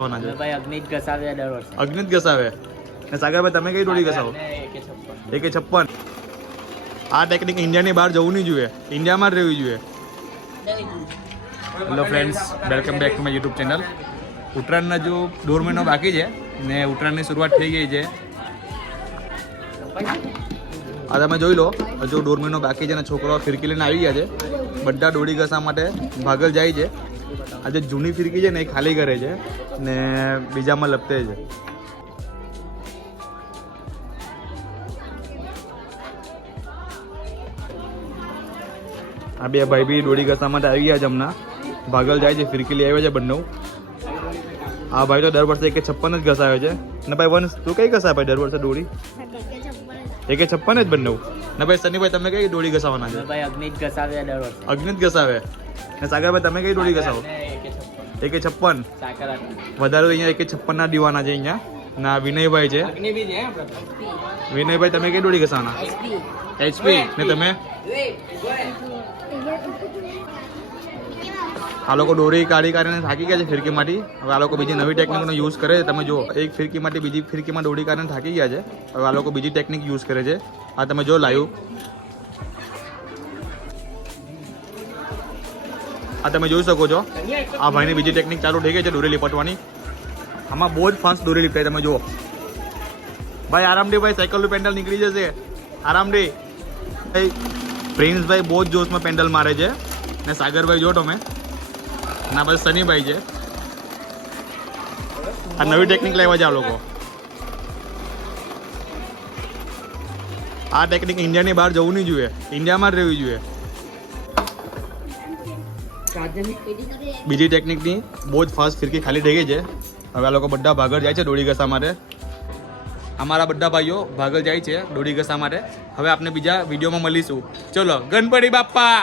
ભાઈ અગ્નિત ઘસાવે દર વર્ષે. અગ્નિત ઘસાવે ને સાગરભાઈ તમે કઈ ડોળી ઘસાવો? AK56. આ ટેકનિક ઇન્ડિયાની બહાર જવું નહીં જોઈએ, ઇન્ડિયામાં જ રહેવી જોઈએ. Hello friends, welcome back to my YouTube channel. ઉત્તરાયણના જો 2 મહિનો બાકી છે ને ઉત્તરાયણની શરૂઆત થઈ ગઈ છે. આ તમે જોઈ લો, હજુ 2 મહિનો બાકી છે ને છોકરાઓ ફિરકી લઈને આવી ગયા છે. બધા ડોળી ઘસા માટે ભાગલ જાય છે. આજે જૂની ફિરકી છે ને એ ખાલી કરે છે ને બીજામાં લપટે છે. આ બે ભાઈ બી ડોળી ઘસા માટે આવી ગયા છે. હમણાં ભાગલ જાય છે, ફિરકી લઈ આવ્યા છે બંને. આ ભાઈ તો દર વર્ષે AK56 જ ઘસાવે છે ને ભાઈ વંશ તું કઈ ઘસાવે ભાઈ દર વર્ષે ડોળી? AK56 જ બંને. ને ભાઈ સનીભાઈ તમે કઈ ડોળી ઘસાવાના છે? ભાઈ અગ્નિત ઘસાવે દર વર્ષે. અગ્નિત ઘસાવે ને સાગરભાઈ તમે કઈ ડોળી ઘસાવો? AK56. વધારે તો અહીંયા AK56 ના દીવાના છે અહીંયા. ના વિનયભાઈ છે. વિનયભાઈ તમે કઈ ડોળી ઘસાવાના? HP. ને તમે? આ લોકો દોરી કાઢી કાઢીને થાકી ગયા છે ફિરકીમાંથી. હવે આ લોકો બીજી નવી ટેકનિકનો યુઝ કરે છે. તમે જુઓ, એક ફિરકીમાંથી બીજી ફિરકીમાં દોરી કાઢીને થાકી ગયા છે. હવે આ લોકો બીજી ટેકનિક યુઝ કરે છે. આ તમે જો લાઈવ, આ તમે જોઈ શકો છો. આ ભાઈની બીજી ટેકનિક ચાલુ થઈ ગઈ છે દોરી લીપટવાની. આમાં બહુ જ ફાસ્ટ દોરી લીપટાય. તમે જુઓ ભાઈ, આરામથી ભાઈ સાયકલનું પેન્ડલ નીકળી જશે આરામથી. ભાઈ પ્રિન્સભાઈ બહુ જ જોશમાં પેન્ડલ મારે છે ને સાગરભાઈ જો તમે ના બસ સનીભાઈ છે. આ નવી ટેકનિક લાવ્યા છે આ લોકો. આ ટેકનિક ઇન્ડિયાની બહાર જવું નહીં જોઈએ, ઇન્ડિયામાં જ રહેવી જોઈએ. બીજી ટેકનિકની બહુ જ ફાસ્ટ ફિરકી ખાલી થઈ ગઈ છે. હવે આ લોકો બધા ભાગળ જાય છે ડોળી ઘસા માટે. અમારા બધા ભાઈઓ ભાગળ જાય છે ડોળી ઘસા માટે. હવે આપણે બીજા વિડીયોમાં મળીશું. ચલો, ગણપતિ બાપ્પા.